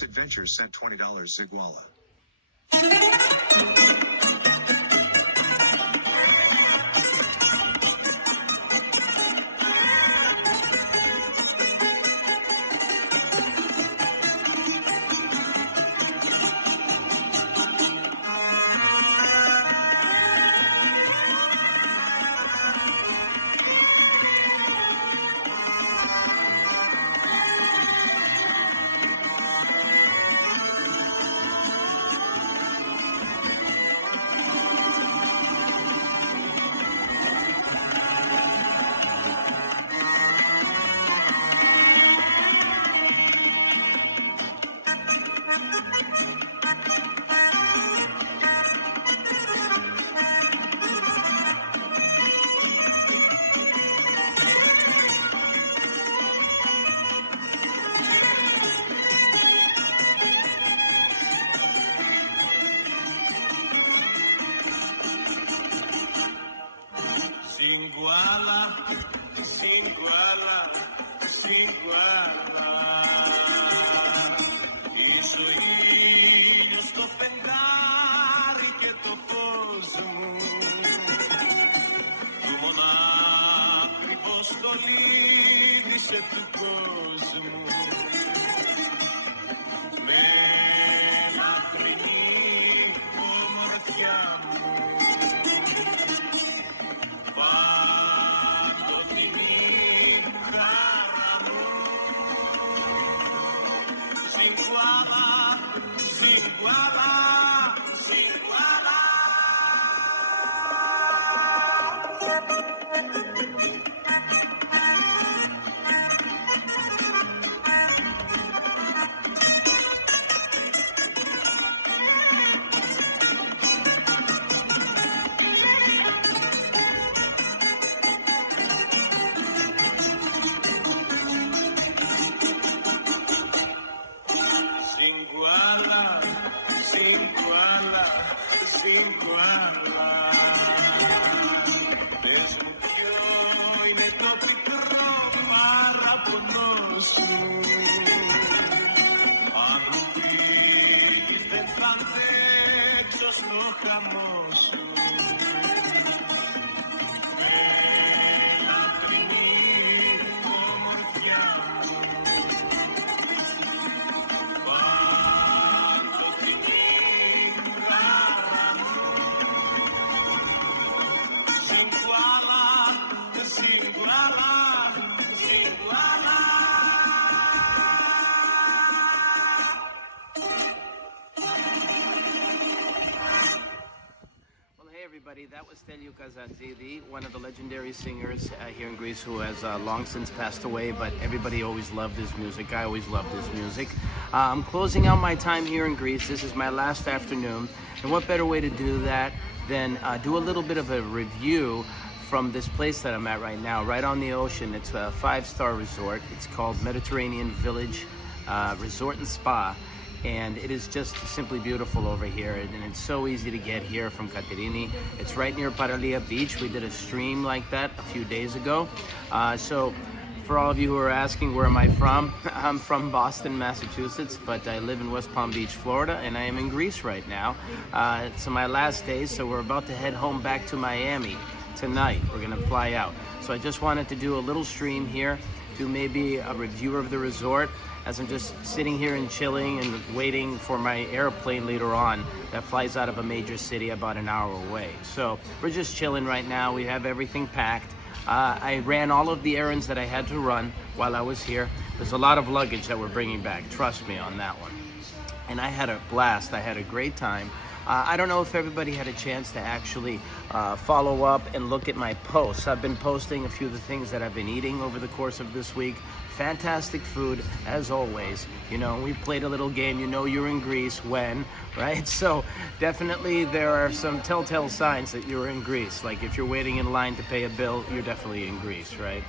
Adventures sent $20 Ziguala. Είσαι ο ήλιος στο φεγγάρι και το φως μου, του μονάκριβο στολίδησε του κόσμου. Με λαχρινή ομορφιά μου, παντοτινή χαρά μου, Ziguala, Ziguala, Ziguala. Ziguala, Ziguala. Πες μου ποιο είναι το πικρό παραπονό σου, αν μου πεις δεν θα αντέξω στο χαμό σου. Με λαχρινή ομορφιά μου, that was Steliou Kazantzidis, one of the legendary singers here in Greece who has long since passed away, but everybody always loved his music. I always loved his music. I'm closing out my time here in Greece. This is my last afternoon, and what better way to do that than do a little bit of a review from this place that I'm at right now, right on the ocean. It's a 5-star resort. It's called Mediterranean Village Resort and Spa. And it is just simply beautiful over here, and it's so easy to get here from Katerini. It's right near Paralia Beach. We did a stream like that a few days ago. So for all of you who are asking, where am I from? I'm from Boston, Massachusetts, but I live in West Palm Beach, Florida, and I am in Greece right now. It's my last day, so we're about to head home back to Miami tonight. We're gonna fly out. So I just wanted to do a little stream here, do maybe a review of the resort, as I'm just sitting here and chilling and waiting for my airplane later on that flies out of a major city about an hour away. So we're just chilling right now. We have everything packed. I ran all of the errands that I had to run while I was here. There's a lot of luggage that we're bringing back, trust me on that one. And I had a blast. I had a great time. I don't know if everybody had a chance to actually follow up and look at my posts. I've been posting a few of the things that I've been eating over the course of this week. Fantastic food, as always. You know, we played a little game, you know you're in Greece when, right? So definitely there are some telltale signs that you're in Greece. Like if you're waiting in line to pay a bill, you're definitely in Greece, right?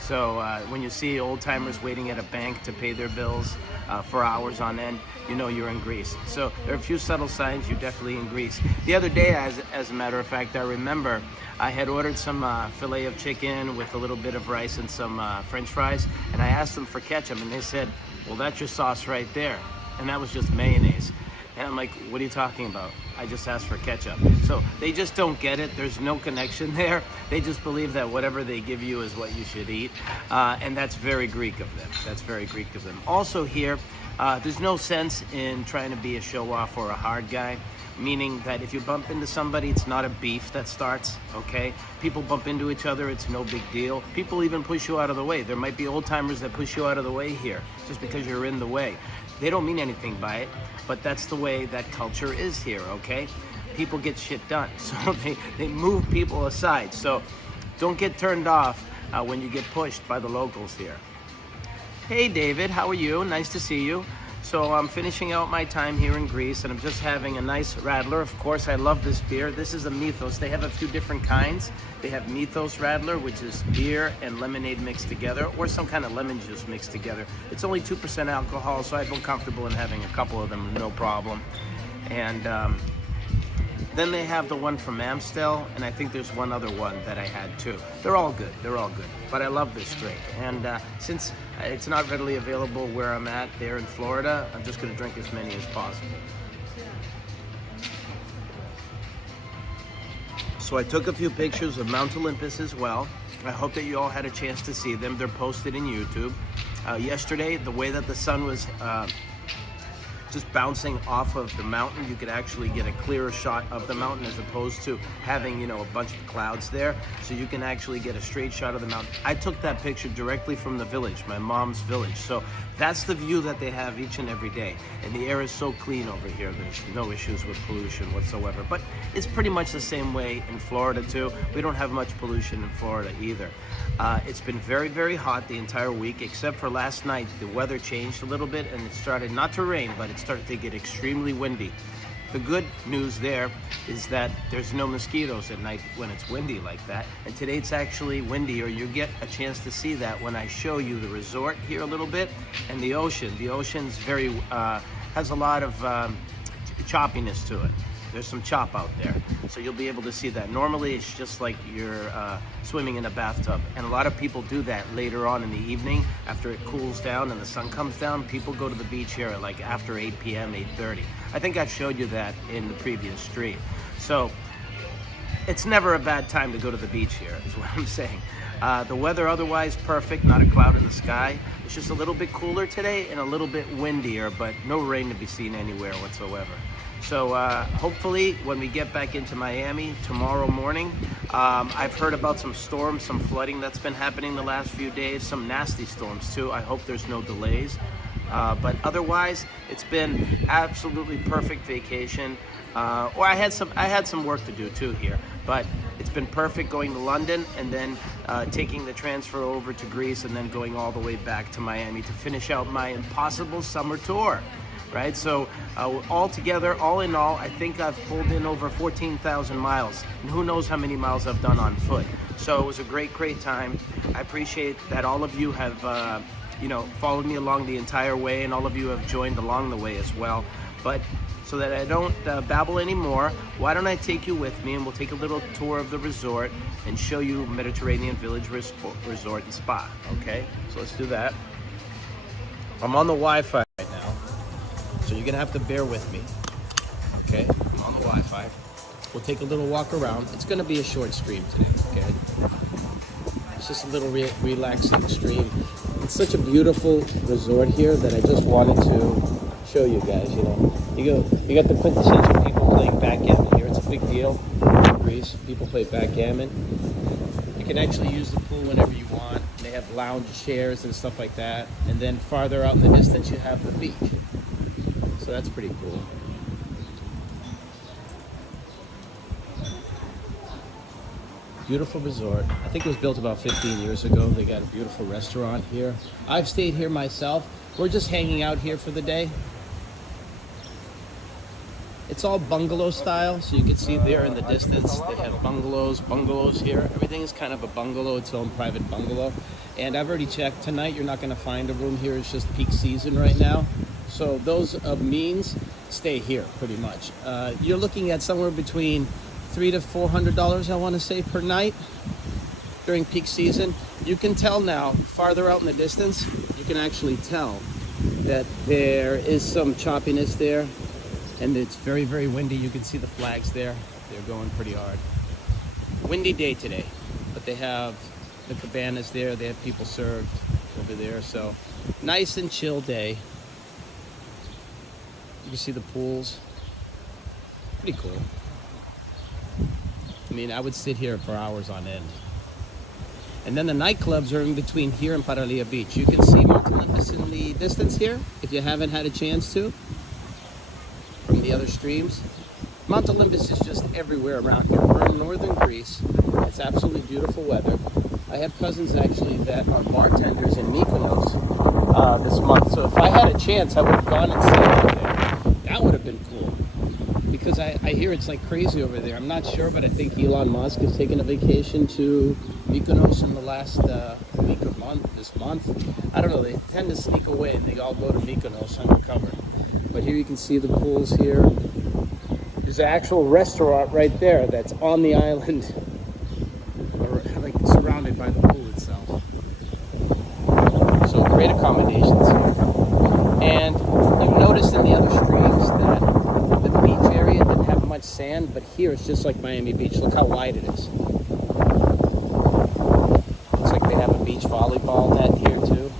So when you see old timers waiting at a bank to pay their bills for hours on end, you know you're in Greece. So there are a few subtle signs you're definitely in Greece. The other day, as a matter of fact, I remember I had ordered some filet of chicken with a little bit of rice and some French fries, and I asked them for ketchup, and they said, well, that's your sauce right there. and that was just mayonnaise. And I'm like, what are you talking about? I just asked for ketchup. So they just don't get it. There's no connection there. They just believe that whatever they give you is what you should eat. And that's very Greek of them. That's very Greek of them. Also here, there's no sense in trying to be a show-off or a hard guy, meaning that if you bump into somebody, it's not a beef that starts, okay? People bump into each other, it's no big deal. People even push you out of the way. There might be old-timers that push you out of the way here, just because you're in the way. They don't mean anything by it, but that's the way that culture is here, okay? People get shit done, so they move people aside. So don't get turned off when you get pushed by the locals here. Hey David, how are you? Nice to see you. So I'm finishing out my time here in Greece, and I'm just having a nice Radler. Of course, I love this beer. This is a Mythos. They have a few different kinds. They have Mythos Radler, which is beer and lemonade mixed together, or some kind of lemon juice mixed together. It's only 2% alcohol, so I feel comfortable in having a couple of them, no problem. And then they have the one from Amstel, and I think there's one other one that I had too. They're all good, but I love this drink. And since it's not readily available where I'm at there in Florida, I'm just gonna drink as many as possible. So I took a few pictures of Mount Olympus as well. I hope that you all had a chance to see them. They're posted in YouTube. Yesterday, the way that the sun was just bouncing off of the mountain, you could actually get a clearer shot of the mountain as opposed to having, you know, a bunch of clouds there. So you can actually get a straight shot of the mountain. I took that picture directly from the village, my mom's village. So that's the view that they have each and every day. And the air is so clean over here. There's no issues with pollution whatsoever. But it's pretty much the same way in Florida too. We don't have much pollution in Florida either. It's been very, very hot the entire week, except for last night. The weather changed a little bit and it started not to rain, but it started to get extremely windy. The good news there is that there's no mosquitoes at night when it's windy like that. And today it's actually windy, or you get a chance to see that when I show you the resort here a little bit and the ocean. The ocean's very, has a lot of choppiness to it. There's some chop out there, so you'll be able to see that. Normally it's just like you're swimming in a bathtub, and a lot of people do that later on in the evening after it cools down and the sun comes down. People go to the beach here at like after 8 p.m., 8:30. I think I showed you that in the previous stream. So it's never a bad time to go to the beach here, is what I'm saying. The weather otherwise perfect, not a cloud in the sky. It's just a little bit cooler today and a little bit windier, but no rain to be seen anywhere whatsoever. So hopefully when we get back into Miami tomorrow morning, I've heard about some storms, some flooding that's been happening the last few days, some nasty storms too. I hope there's no delays. But otherwise, it's been absolutely perfect vacation. Or I had some work to do too here, but it's been perfect going to London and then taking the transfer over to Greece and then going all the way back to Miami to finish out my impossible summer tour. Right, so all together, all in all, I think I've pulled in over 14,000 miles, and who knows how many miles I've done on foot. So it was a great, great time. I appreciate that all of you have, you know, followed me along the entire way, and all of you have joined along the way as well. But so that I don't babble anymore, why don't I take you with me, and we'll take a little tour of the resort and show you Mediterranean Village Resort and Spa. Okay, so let's do that. I'm on the Wi-Fi. So you're gonna have to bear with me, okay? I'm on the Wi-Fi. We'll take a little walk around. It's gonna be a short stream today, okay? It's just a little relaxing stream. It's such a beautiful resort here that I just wanted to show you guys, you know. You got the quintessential people playing backgammon here. It's a big deal in Greece. People play backgammon. You can actually use the pool whenever you want. They have lounge chairs and stuff like that. And then farther out in the distance, you have the beach. So that's pretty cool. Beautiful resort. I think it was built about 15 years ago. They got a beautiful restaurant here. I've stayed here myself. We're just hanging out here for the day. It's all bungalow style, so you can see there in the distance they have bungalows here. Everything is kind of a bungalow, its own private bungalow. And I've already checked. Tonight you're not going to find a room here. It's just peak season right now. So those of means stay here pretty much. You're looking at somewhere between $300 to $400, I want to say, per night during peak season. You can tell now, farther out in the distance, you can actually tell that there is some choppiness there, and it's very, very windy. You can see the flags there. They're going pretty hard. Windy day today, but they have the cabanas there. They have people served over there, so nice and chill day. You can see the pools. Pretty cool. I mean, I would sit here for hours on end. And then the nightclubs are in between here and Paralia Beach. You can see Mount Olympus in the distance here, if you haven't had a chance to, from the other streams. Mount Olympus is just everywhere around here. We're in northern Greece. It's absolutely beautiful weather. I have cousins actually that are bartenders in Mykonos this month. So if I had a chance, I would have gone and stayed over there. That would have been cool. Because I hear it's like crazy over there. I'm not sure, but I think Elon Musk is taking a vacation to Mykonos in the last week of this month. I don't know, they tend to sneak away and they all go to Mykonos undercover. But here you can see the pools here. There's an actual restaurant right there that's on the island, or like surrounded by the pool itself. So great accommodations here. And you've noticed in the other streams that the beach area didn't have much sand, but here it's just like Miami Beach. Look how wide it is. Looks like they have a beach volleyball net here too.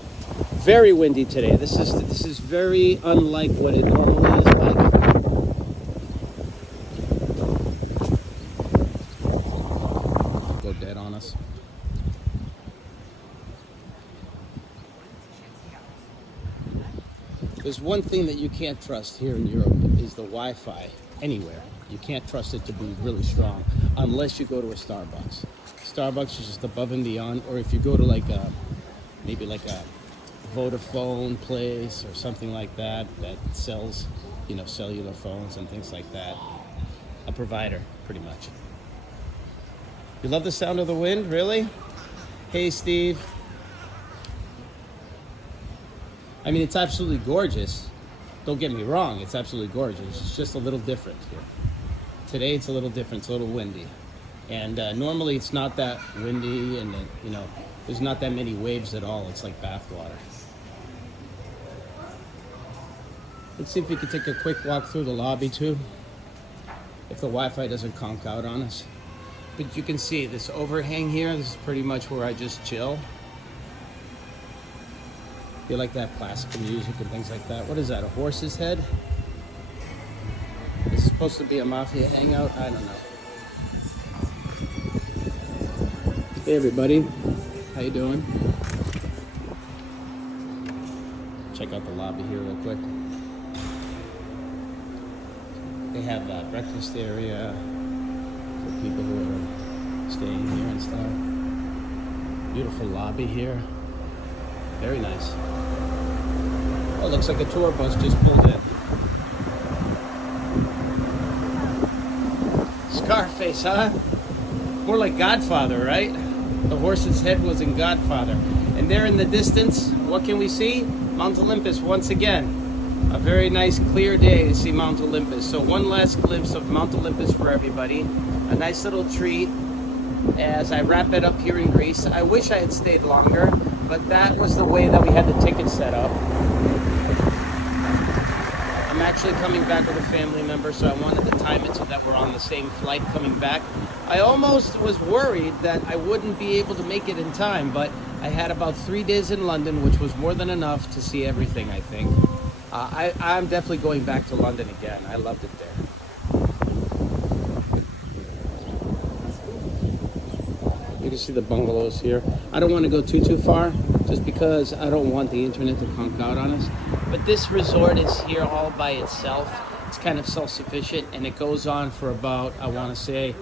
Very windy today. This is very unlike what it normally is like. Go dead on us. There's one thing that you can't trust here in Europe is the Wi-Fi anywhere. You can't trust it to be really strong unless you go to a Starbucks. Starbucks is just above and beyond, or if you go to like maybe like a Vodafone place or something like that that sells, you know, cellular phones and things like that. A provider, pretty much. You love the sound of the wind, really? Hey, Steve. I mean, it's absolutely gorgeous. Don't get me wrong, it's absolutely gorgeous. It's just a little different here. Today it's a little different, it's a little windy. And normally it's not that windy and, you know, there's not that many waves at all. It's like bathwater. Let's see if we can take a quick walk through the lobby too, if the Wi-Fi doesn't conk out on us. But you can see this overhang here. This is pretty much where I just chill. You like that classical music and things like that. What is that, a horse's head? Is it supposed to be a mafia hangout? I don't know. Hey everybody, how you doing? Check out the lobby here real quick. They have a breakfast area for people who are staying here and stuff. Beautiful lobby here. Very nice. Oh, looks like a tour bus just pulled in. Scarface, huh? More like Godfather, right? The horse's head was in Godfather. And there in the distance, what can we see? Mount Olympus once again. A very nice clear day to see Mount Olympus. So one last glimpse of Mount Olympus for everybody. A nice little treat as I wrap it up here in Greece. I wish I had stayed longer, but that was the way that we had the ticket set up. I'm actually coming back with a family member, so I wanted to time it so that we're on the same flight coming back. I almost was worried that I wouldn't be able to make it in time, but I had about 3 days in London, which was more than enough to see everything, I think. I'm definitely going back to London again. I loved it there. You can see the bungalows here. I don't want to go too far, just because I don't want the internet to conk out on us. But this resort is here all by itself. It's kind of self-sufficient, and it goes on for about, I want to say,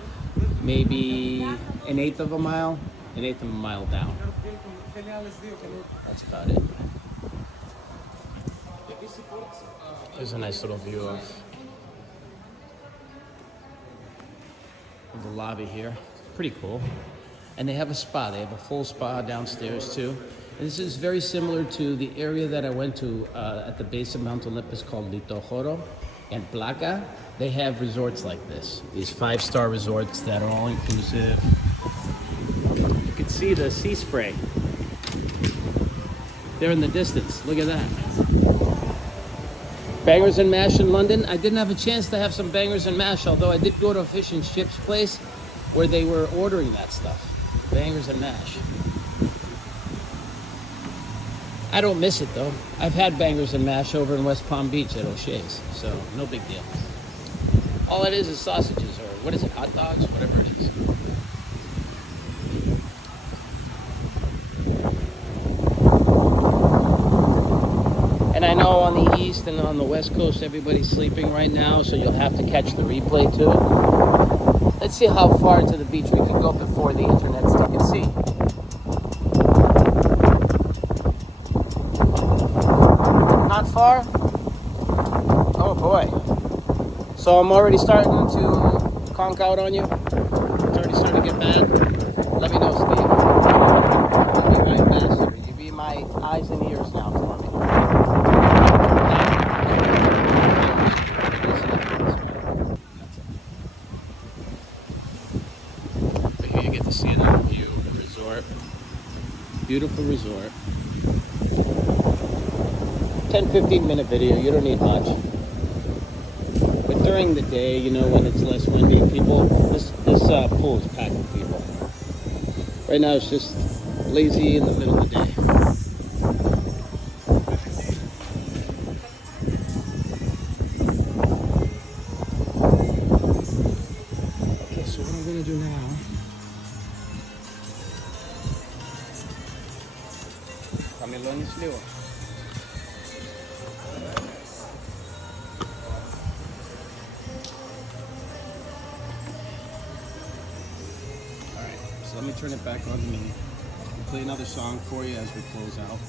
maybe an eighth of a mile down. That's about it. There's a nice little view of the lobby here. Pretty cool. And they have a spa. They have a full spa downstairs too. And this is very similar to the area that I went to at the base of Mount Olympus called Litochoro and Plaka. They have resorts like this. These 5-star resorts that are all inclusive. You can see the sea spray. They're in the distance. Look at that. Bangers and mash in London. I didn't have a chance to have some bangers and mash, although I did go to a fish and chips place where they were ordering that stuff. Bangers and mash. I don't miss it though. I've had bangers and mash over in West Palm Beach at O'Shea's, so no big deal. All it is sausages, or what is it, hot dogs, whatever it is. And I know on the east and on the west coast, everybody's sleeping right now, so you'll have to catch the replay too. Let's see how far to the beach we can go before the internet's taking see. Not far? Oh boy. So I'm already starting to conk out on you. It's already starting to get bad. Let me know, Steve. I'll be my ambassador. You be my eyes and ears now for me. But here you get to see another view of the resort. Beautiful resort. 10-15 minute video, you don't need much. But during the day, you know, when it's less windy, people, this pool is packed with people. Right now it's just lazy in the middle of the day. Okay, so what I'm gonna do now, Camilon is liwa. Let me turn it back on and we'll play another song for you as we close out.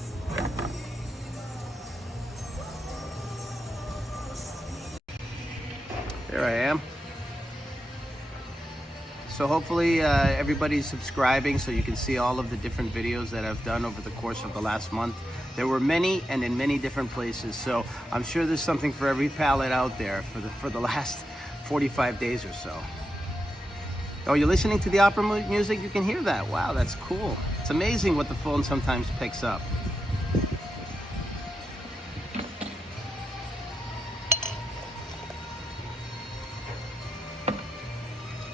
There I am. So hopefully everybody's subscribing so you can see all of the different videos that I've done over the course of the last month. There were many and in many different places, so I'm sure there's something for every palate out there for the last 45 days or so. Oh, you're listening to the opera music? You can hear that. Wow, that's cool. It's amazing what the phone sometimes picks up.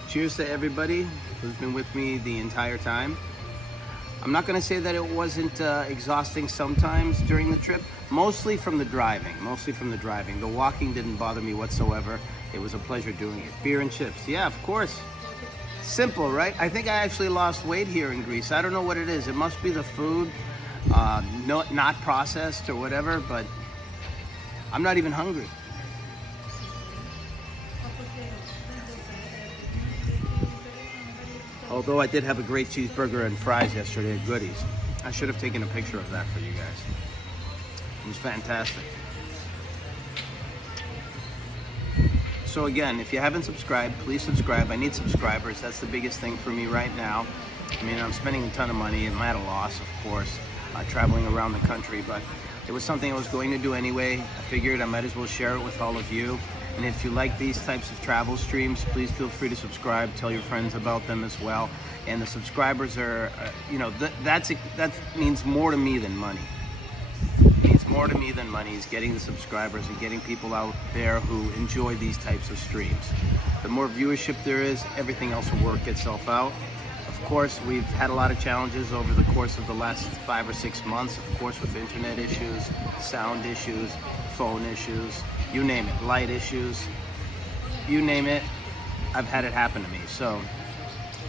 Cheers to everybody who's been with me the entire time. I'm not going to say that it wasn't exhausting sometimes during the trip, mostly from the driving. The walking didn't bother me whatsoever. It was a pleasure doing it. Beer and chips. Yeah, of course. Simple, right? I think I actually lost weight here in Greece. I don't know what it is. It must be the food, not processed or whatever, but I'm not even hungry. Although I did have a great cheeseburger and fries yesterday at Goodies. I should have taken a picture of that for you guys. It was fantastic. So again, if you haven't subscribed, please subscribe. I need subscribers. That's the biggest thing for me right now. I mean, I'm spending a ton of money. I'm at a loss, of course, traveling around the country, but it was something I was going to do anyway. I figured I might as well share it with all of you. And if you like these types of travel streams, please feel free to subscribe. Tell your friends about them as well. And the subscribers are, you know, that means more to me than money. More to me than money is getting the subscribers and getting people out there who enjoy these types of streams. The more viewership there is, everything else will work itself out. Of course, we've had a lot of challenges over the course of the last 5 or 6 months, of course, with internet issues, sound issues, phone issues, you name it, light issues, you name it, I've had it happen to me. So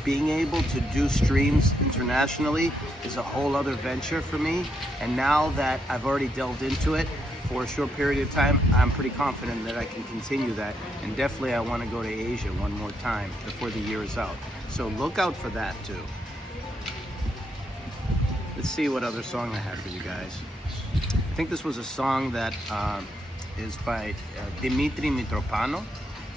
being able to do streams internationally is a whole other venture for me. And now that I've already delved into it for a short period of time, I'm pretty confident that I can continue that. And definitely I want to go to Asia one more time before the year is out. So look out for that too. Let's see what other song I have for you guys. I think this was a song that is by Dimitri Mitropano.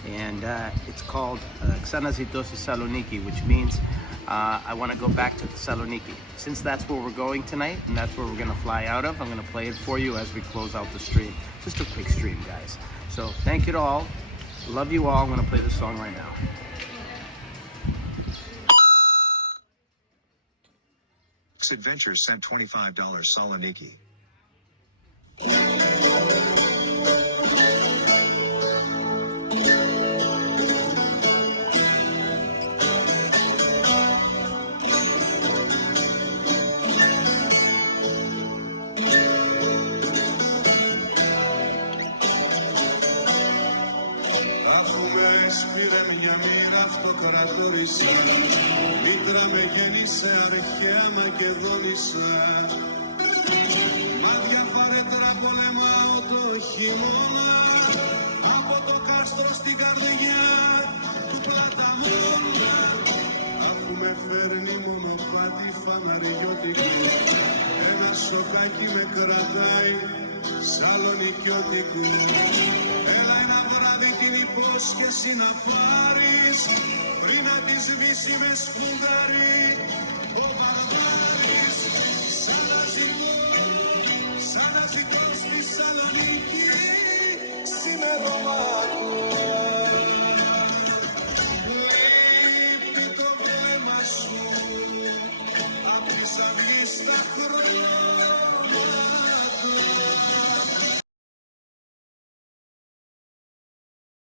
And it's called Xanazito Thessaloniki, which means I want to go back to Thessaloniki. Since that's where we're going tonight, and that's where we're going to fly out of, I'm going to play it for you as we close out the stream. Just a quick stream, guys. So thank you to all. Love you all. I'm going to play this song right now. Adventures sent $25 Saloniki. αυτοκρατόρισα, μήτρα με γέννησε αρχαία Μακεδόνισσα. Μάτια φαρέτρα πολεμάω το χειμώνα, από το κάστρο στην καρδιά του Πλαταμόνα. Αφού με φέρνει μονοπάτι φαναριώτικο, ένα σοκάκι με κρατάει Σαλονικιώτικου. Έλα ένα βράδυ την υπόσχεση να πάρεις, πριν να τη σβήσει με σφουγγάρι ο Βαρβάρης. Σαν να ζητώ στη Σαλονίκη ξημερώμα.